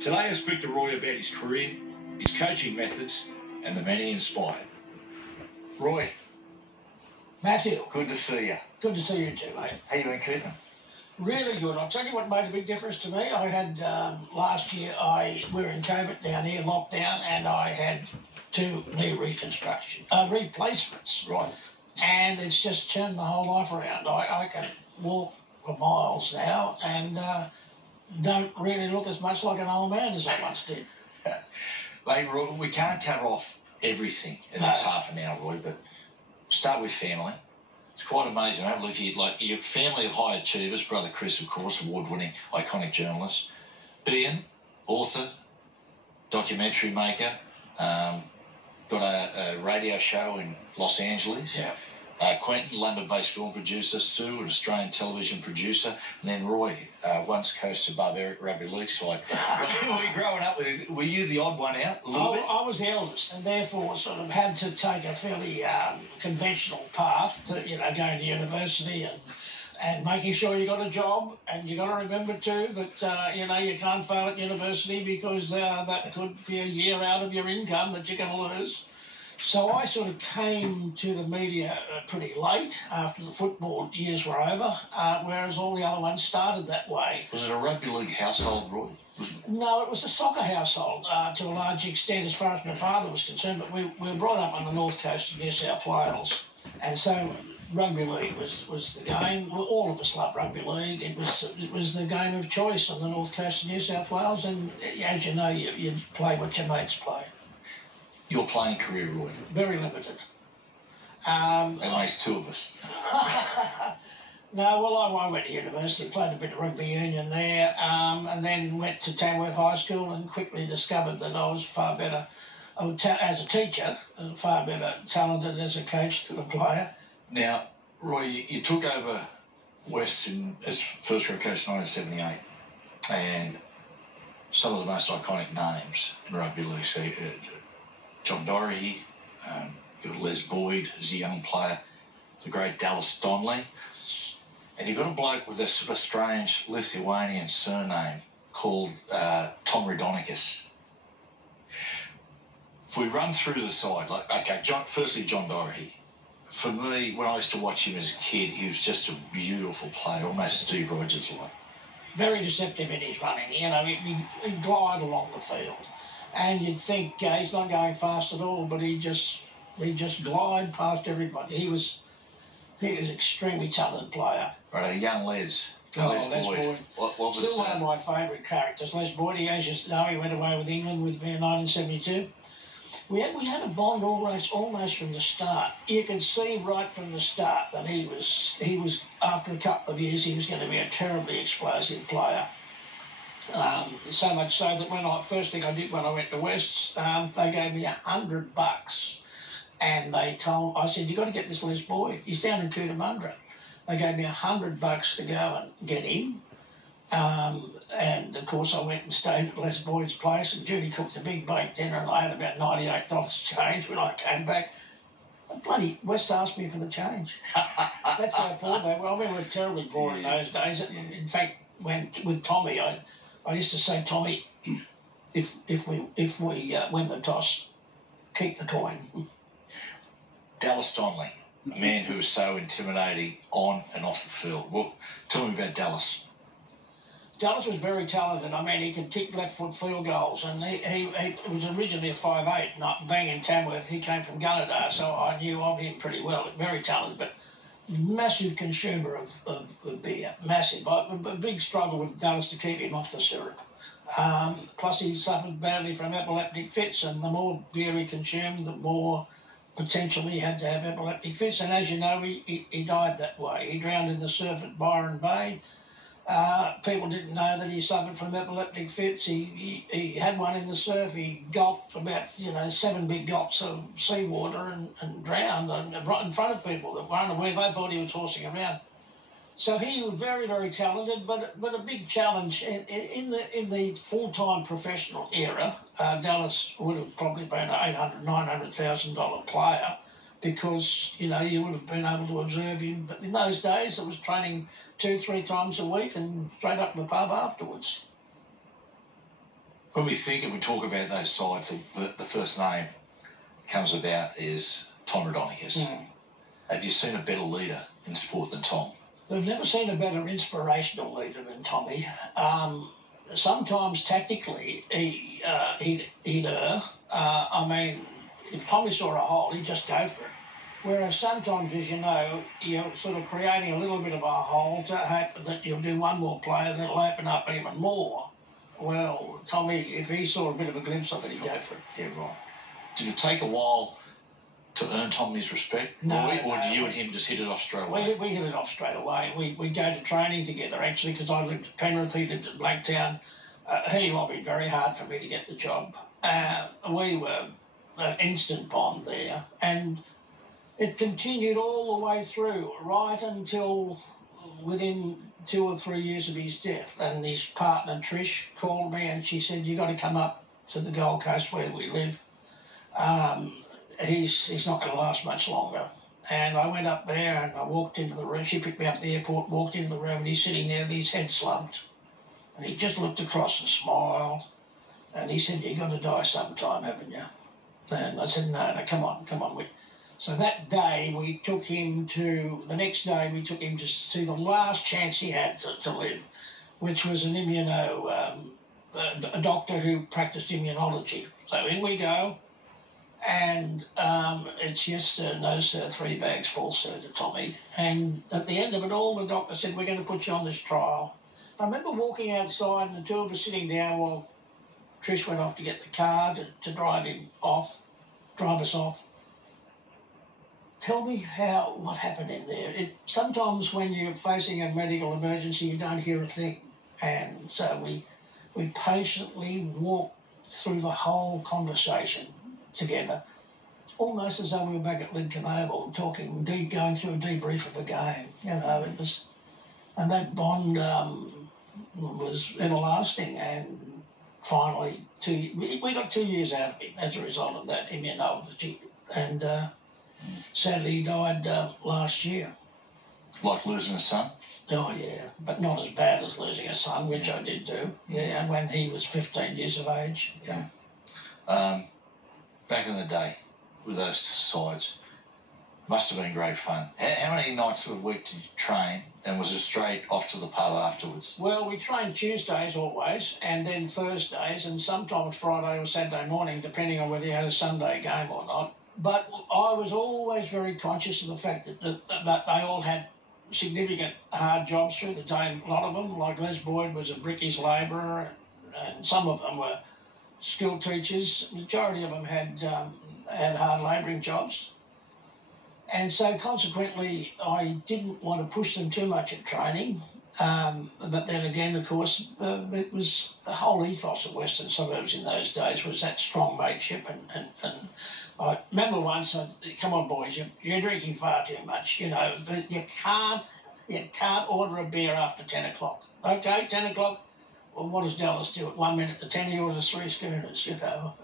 Today I speak to Roy about his career, his coaching methods, and the man he inspired. Roy. Matthew. Good to see you. Good to see you too, mate. How you been keeping? Really good. I'll tell you what made a big difference to me. I had, last year, we were in COVID down here, lockdown, and I had 2 knee replacements. Right. And it's just turned my whole life around. I can walk for miles now and don't really look as much like an old man as I once did. Mate, Roy, we can't cover off everything in this half an hour, Roy, but start with family. It's quite amazing, mate. Look, your family of high achievers, brother Chris, of course, award-winning, iconic journalist. Ian, author, documentary maker, got a radio show in Los Angeles. Yeah. Quentin, London-based film producer. Sue, an Australian television producer. And then Roy, once coached a barbaric rugby league side. When we were growing up, were you the odd one out a little bit? I was the eldest and therefore sort of had to take a fairly conventional path to, going to university and making sure you got a job. And you got to remember too that, you can't fail at university because that could be a year out of your income that you're going to lose. So I sort of came to the media pretty late after the football years were over, whereas all the other ones started that way. Was it a rugby league household, Roy? No, it was a soccer household to a large extent as far as my father was concerned, but we were brought up on the north coast of New South Wales. And so rugby league was the game. All of us loved rugby league. It was the game of choice on the north coast of New South Wales, and as you know, you play what your mates play. Your playing career, Roy? Very limited. That makes 2 of us. No, well, I went to university, played a bit of rugby union there, and then went to Tamworth High School and quickly discovered that I was far better as a teacher, and far better talented as a coach than a player. Now, Roy, you took over Western as first grade coach in 1978, and some of the most iconic names in rugby league. So, John Doherty, Les Boyd as a young player, the great Dallas Donnelly. And you've got a bloke with a sort of strange Lithuanian surname called Tom Raudonikis. If we run through the side, firstly, John Doherty. For me, when I used to watch him as a kid, he was just a beautiful player, almost Steve Rogers-like. Very deceptive in his running. He'd glide along the field. And you'd think he's not going fast at all, but he just glide past everybody. He was extremely talented player. Right, a young Les. Les Boyd. What was still one of my favourite characters, Les Boyd. As you know, he went away with England with me in 1972. We had a bond almost from the start. You could see right from the start that he was after a couple of years he was going to be a terribly explosive player. So much so that first thing I did when I went to Wests, they gave me $100, and I said, "You got to get this Les Boyd. He's down in Cootamundra." They gave me $100 to go and get him, and of course I went and stayed at Les Boyd's place, and Judy cooked a big baked dinner, and I had about $98 change when I came back. Bloody West asked me for the change. That's how poor they were. I mean, we were terribly poor in those days. In fact, with Tommy, I used to say, "Tommy, if we win the toss, keep the coin." Dallas Donnelly, a man who was so intimidating on and off the field. Well, tell me about Dallas. Dallas was very talented. I mean, he could kick left foot field goals, and he was originally a 5'8", not being in Tamworth. He came from Gunnedah, so I knew of him pretty well. Very talented, but massive consumer of beer, massive. A big struggle with Dallas to keep him off the syrup. Plus, he suffered badly from epileptic fits, and the more beer he consumed, the more potential he had to have epileptic fits. And as you know, he died that way. He drowned in the surf at Byron Bay. People didn't know that he suffered from epileptic fits. He had one in the surf. He gulped about 7 big gulps of seawater and drowned right in front of people that were unaware. They thought he was horsing around. So he was very, very talented, but a big challenge in the full-time professional era. Dallas would have probably been an $800,000, $900,000 player, because you would have been able to observe him. But in those days, it was training 2-3 times a week and straight up to the pub afterwards. when we think and we talk about those sides, the first name comes about is Tom Rodonicus. Mm. Have you seen a better leader in sport than Tom? We've never seen a better inspirational leader than Tommy. Sometimes tactically he'd err. I mean, if Tommy saw a hole, he'd just go for it. Whereas sometimes, as you know, you're sort of creating a little bit of a hole to hope that you'll do one more play and it'll open up even more. Well, Tommy, if he saw a bit of a glimpse of it, he'd go for it. Yeah, right. Did it take a while to earn Tommy's respect? No. Or did you and him just hit it off straight away? We hit it off straight away. We'd go to training together, actually, because I lived at Penrith, he lived at Blacktown. He lobbied very hard for me to get the job. We were an instant bond there. And it continued all the way through, right until within 2 or 3 years of his death. And his partner, Trish, called me and she said, "You've got to come up to the Gold Coast where we live. He's not going to last much longer." And I went up there and I walked into the room. She picked me up at the airport, walked into the room, and he's sitting there with his head slumped. And he just looked across and smiled. And he said, "You're going to die sometime, haven't you?" And I said, no, come on. So that day we took him to, the next day we took him to see the last chance he had to live, which was an a doctor who practiced immunology. So in we go, and it's yes sir, no sir, 3 bags full sir to Tommy. And at the end of it all, the doctor said, "We're going to put you on this trial." I remember walking outside and the two of us sitting down while Trish went off to get the car to drive us off. Tell me what happened in there. Sometimes when you're facing a medical emergency, you don't hear a thing. And so we patiently walked through the whole conversation together, almost as though we were back at Lidcombe Oval talking, going through a debrief of a game. You know, it was, and that bond was everlasting. And finally, we got 2 years out of him as a result of that immunology. And sadly, he died last year. Like losing a son? Oh, yeah, but not as bad as losing a son, which I did do. Yeah, and when he was 15 years of age. Yeah. Back in the day, with those sides, must have been great fun. How many nights a week did you train, and was it straight off to the pub afterwards? Well, we trained Tuesdays always, and then Thursdays, and sometimes Friday or Saturday morning, depending on whether you had a Sunday game or not. But I was always very conscious of the fact that they all had significant hard jobs through the day. A lot of them, like Les Boyd, was a brickies labourer, and some of them were school teachers. The majority of them had hard labouring jobs. And so consequently, I didn't want to push them too much at training. But then again, of course, it was the whole ethos of Western Suburbs in those days was that strong mateship. And I remember once, come on boys, you're drinking far too much. You know, you can't order a beer after 10 o'clock. Okay, 10 o'clock. Well, what does Dallas do at 1 minute to 10? He orders 3 schooners, you know.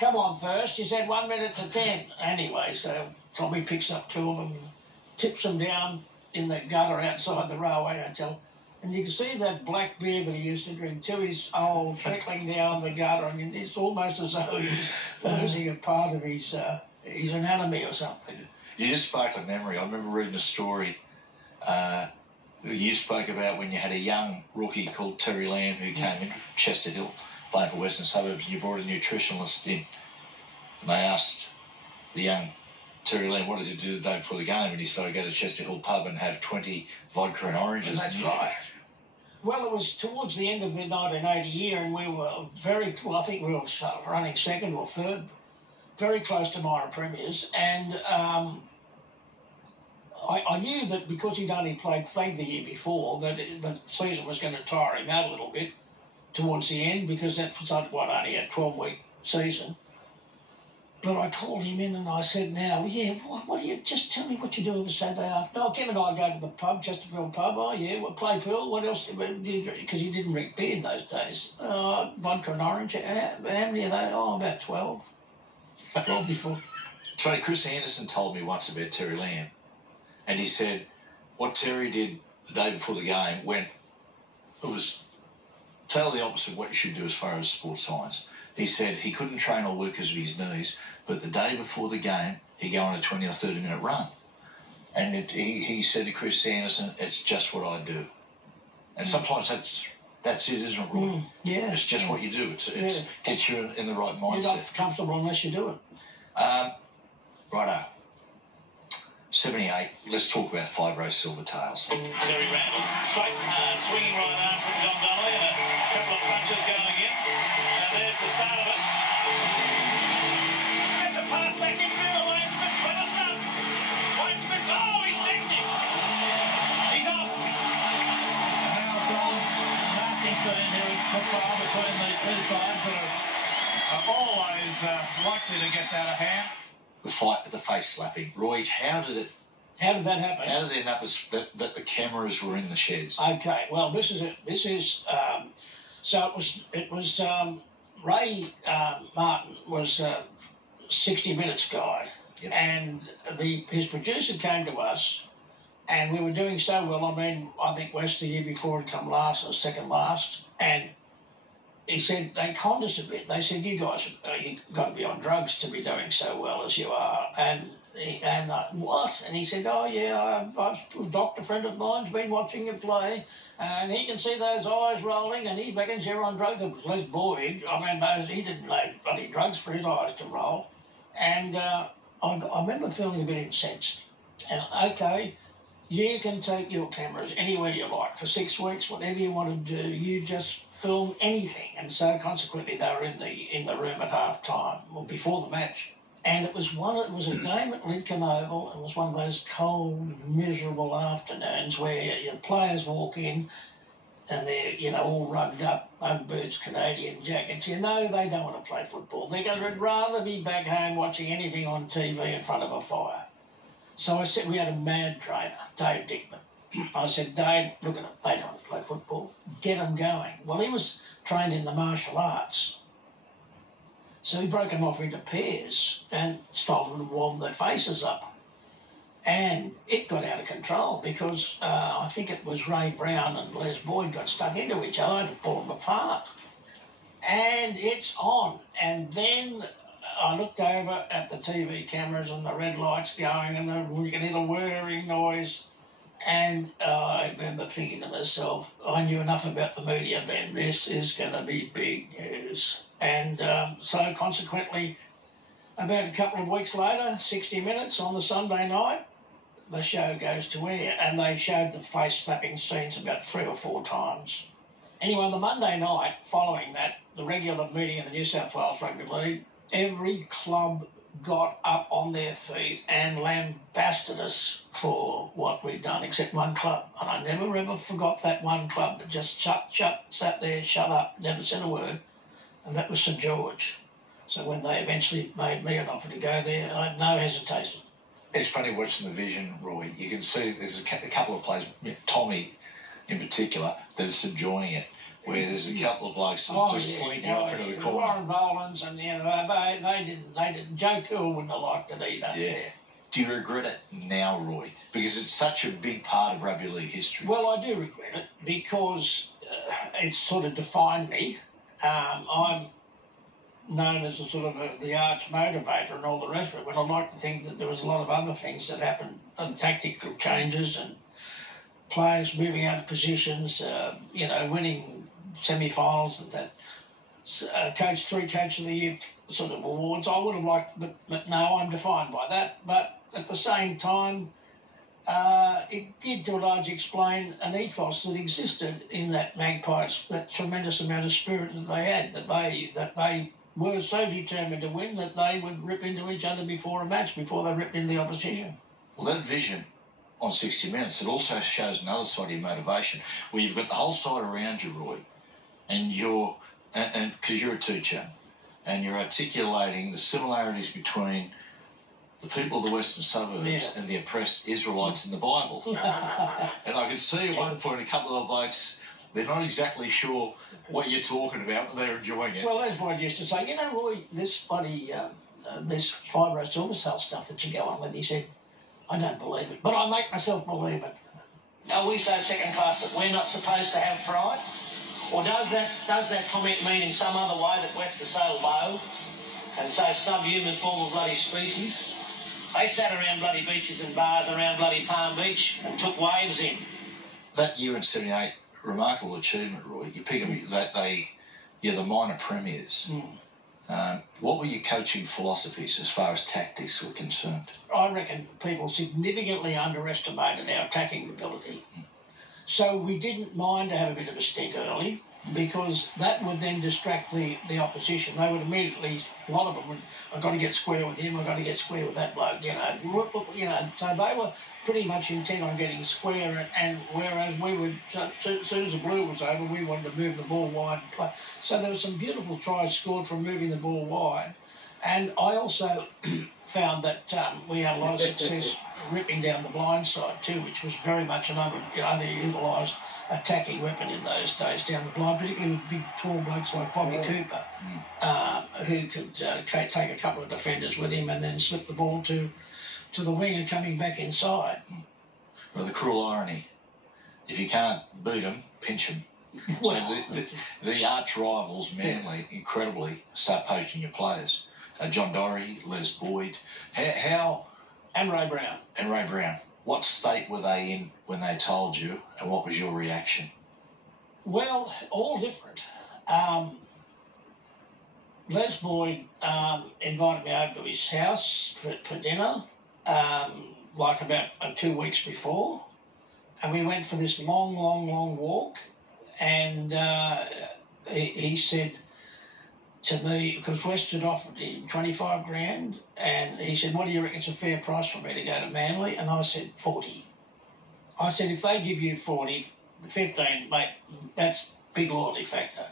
Come on first, you said 1 minute to 10. Anyway, so Tommy picks up 2 of them and tips them down in the gutter outside the railway hotel. And you can see that black beer that he used to drink to his old trickling down the gutter. And it's almost as though he's losing a part of his anatomy or something. You just sparked a memory. I remember reading a story you spoke about when you had a young rookie called Terry Lamb who came in from Chester Hill playing for Western Suburbs, and you brought a nutritionalist in. And they asked the young Terry Lamb, what does he do the day before the game? And he said, I go to Chester Hill pub and have 20 vodka and oranges. That's right. Well, it was towards the end of the 1980 year, and we were I think we were running second or third, very close to minor premiers. And I knew that because he'd only played flag the year before, that the season was going to tire him out a little bit towards the end, because that was only a 12-week season. But I called him in and I said, now, what do you, just tell me what you do on the Saturday after. No, Kim and I go to the pub, Chesterfield pub. Oh, yeah, we'll play pool. What else do you drink? Because he didn't drink beer in those days. Vodka and orange. How many of those? Oh, about 12. 12 before. Tony, Chris Anderson told me once about Terry Lamb. And he said what Terry did the day before the game, when it was totally opposite of what you should do as far as sports science. He said he couldn't train or work because of his knees, but the day before the game, he'd go on a 20 or 30-minute run. And he said to Chris Sanderson, it's just what I do. And sometimes that's it, isn't it, Roy? Yeah. It's just what you do. It's gets you in the right mindset. You're not comfortable unless you do it. Righto. 78. Let's talk about 5 race Silvertails. Terry Randall. Straight, swinging right arm from John Donnelly, and a couple of punches going in. And there's the start of it. It's a pass back in field. Wayne Smith, clever stuff. Wayne Smith, oh, he's decked him. He's off. And now it's on. Nasty scene here at football between these two sides that are always likely to get that of hand. The fight, the face slapping. Roy, how did that happen? How did it end up that the cameras were in the sheds? Okay, well, this is it. This is so it was Ray Martin was 60 Minutes guy, Yep. and his producer came to us, and we were doing so well. I mean, I think West the year before had come last or second last, and he said they conned us a bit. They said, you guys, you've got to be on drugs to be doing so well as you are. And what? And he said, oh, yeah, a doctor friend of mine's been watching you play, and he can see those eyes rolling, and he reckons you're on drugs. It was Les Boyd. I mean, he didn't know bloody drugs for his eyes to roll. And I remember feeling a bit incensed. And, okay, you can take your cameras anywhere you like for 6 weeks, whatever you want to do. You just film anything. And so consequently, they were in the room at half time or before the match. And it was a game at Lidcombe Oval, and it was one of those cold, miserable afternoons where your players walk in and they're, all rugged up, Ugboots, Canadian jackets. They don't want to play football. They'd rather be back home watching anything on TV in front of a fire. So I said, we had a mad trainer, Dave Dickman. I said, Dave, look at them. They don't want to play football. Get them going. Well, he was trained in the martial arts. So he broke them off into pairs and told them to warm their faces up. And it got out of control because I think it was Ray Brown and Les Boyd got stuck into each other to pull them apart. And it's on. And then I looked over at the TV cameras and the red lights going, and you can hear the whirring noise. And I remember thinking to myself, I knew enough about the media then. This is going to be big news. And so consequently, about a couple of weeks later, 60 Minutes on the Sunday night, the show goes to air. And they showed the face-slapping scenes about 3 or 4 times. Anyway, on the Monday night following that, the regular meeting of the New South Wales Rugby League, every club got up on their feet and lambasted us for what we'd done, except one club. And I never ever forgot that one club that just sat there, shut up, never said a word, and that was St George. So when they eventually made me an offer to go there, I had no hesitation. It's funny watching the vision, Roy. You can see there's a couple of players, Tommy in particular, that is enjoying it. Where there's a couple of blokes that just slinking off into the corner. Warren Bolins and they didn't. Joe Cool wouldn't have liked it either. Yeah. Do you regret it now, Roy? Because it's such a big part of rugby league history. Well, I do regret it because it's sort of defined me. I'm known as a sort of the arch motivator and all the rest of it. When I like to think that there was a lot of other things that happened, and tactical changes and players moving out of positions, winning semi-finals and that coach of the year sort of awards. I would have liked, but no, I'm defined by that. But at the same time, it did to a large explain an ethos that existed in that Magpies, that tremendous amount of spirit that they had, that they were so determined to win that they would rip into each other before a match, before they ripped into the opposition. Well, that vision on 60 Minutes, it also shows another side of your motivation, where you've got the whole side around you, Roy, and because you're a teacher, and you're articulating the similarities between the people of the western suburbs and the oppressed Israelites in the Bible. And I could see at one point a couple of blokes, they're not exactly sure what you're talking about, but they're enjoying it. Well, as Boyd used to say, Roy, this bloody, this fibro silver cell stuff that you go on with, he said, I don't believe it, but I make myself believe it. Are we so second class that we're not supposed to have pride? Or does that comment mean in some other way that West are so low and so subhuman form of bloody species? They sat around bloody beaches and bars around bloody Palm Beach and took waves in. That year in '78, remarkable achievement, Roy. You pick them, you're the minor premiers. What were your coaching philosophies as far as tactics were concerned? I reckon people significantly underestimated our attacking ability. So we didn't mind to have a bit of a stink early, because that would then distract the opposition. They would immediately, a lot of them would, I've got to get square with him, I've got to get square with that bloke, So they were pretty much intent on getting square, and whereas we would, as soon as the blue was over, we wanted to move the ball wide and play. So there were some beautiful tries scored from moving the ball wide. And I also found that we had a lot of success ripping down the blind side too, which was very much an underutilised attacking weapon in those days, down the blind, particularly with big, tall blokes like Bobby Cooper, who could take a couple of defenders with him and then slip the ball to the winger coming back inside. Well, the cruel irony, if you can't beat them, pinch them. Well, so the arch rivals, Manly, incredibly, start poaching your players. John Doherty, Les Boyd. How... And Ray Brown. And Ray Brown. What state were they in when they told you, and what was your reaction? Well, all different. Les Boyd invited me over to his house for dinner, like about 2 weeks before, and we went for this long walk, and he said to me, because West had offered him 25 grand, and he said, what do you reckon it's a fair price for me to go to Manly? And I said, 40. I said, if they give you 40, 15, mate, that's big loyalty factor.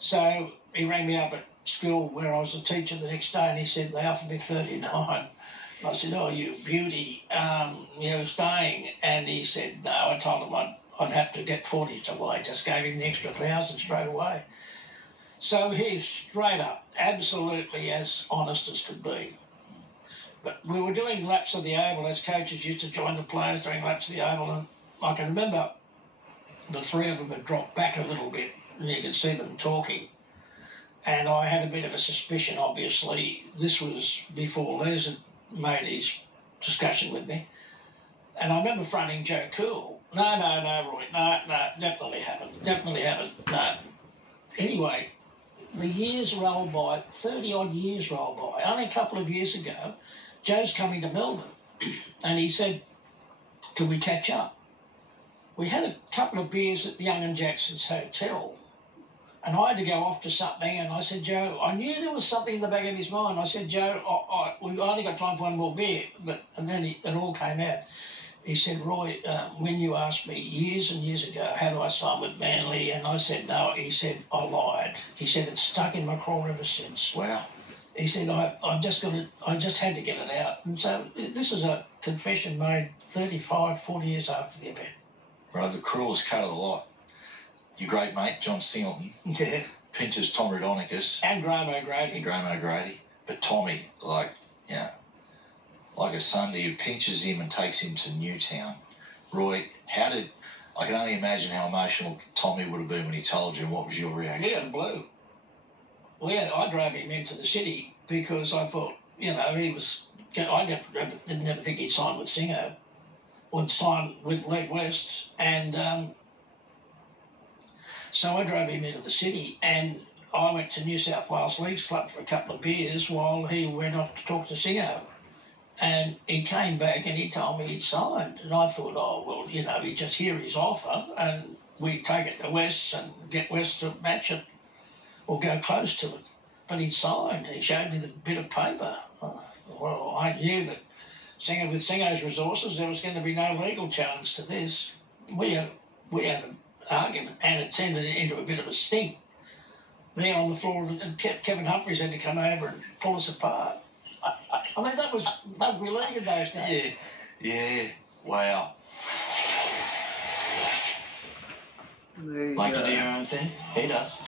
So he rang me up at school where I was a teacher the next day, and he said, they offered me 39. I said, oh, you beauty, staying. And he said, no, I told him I'd have to get 40, so I just gave him the extra 1,000 straight away. So he's straight up, absolutely as honest as could be. But we were doing laps of the oval, as coaches used to join the players doing laps of the oval, and I can remember the three of them had dropped back a little bit, and you could see them talking. And I had a bit of a suspicion, obviously. This was before Les had made his discussion with me. And I remember fronting Joe Cool. No, Roy, no, definitely haven't, no. Anyway, the years rolled by, 30-odd years rolled by. Only a couple of years ago, Joe's coming to Melbourne, and he said, can we catch up? We had a couple of beers at the Young and Jackson's Hotel, and I had to go off to something, and I said, Joe, I knew there was something in the back of his mind. I said, Joe, we've only got time for one more beer, and then it all came out. He said, Roy, when you asked me years and years ago, how do I sign with Manly? And I said, no. He said, I lied. He said, it's stuck in my craw ever since. Wow. He said, I just had to get it out. And so this is a confession made 35, 40 years after the event. Right, the cruelest cut of the lot. Your great mate, John Singleton. Yeah. Pinches Tom Raudonikis. And Graham O'Grady. But Tommy, like a son who pinches him and takes him to Newtown. Roy, I can only imagine how emotional Tommy would have been when he told you, and what was your reaction? We had blue. I drove him into the city because I thought, he was, I never think he'd sign with Singo, or sign with Leg West, and so I drove him into the city, and I went to New South Wales Leagues Club for a couple of beers while he went off to talk to Singo. And he came back and he told me he'd signed. And I thought, oh, well, he'd just hear his offer and we'd take it to West and get West to match it or go close to it. But he'd signed. He showed me the bit of paper. Well, I knew that with Singo's resources, there was going to be no legal challenge to this. We had an argument, and it turned into a bit of a stink there on the floor, and Kevin Humphries had to come over and pull us apart. I mean, that was rugby league in those days. Yeah. Wow. Like to do your own thing? He does.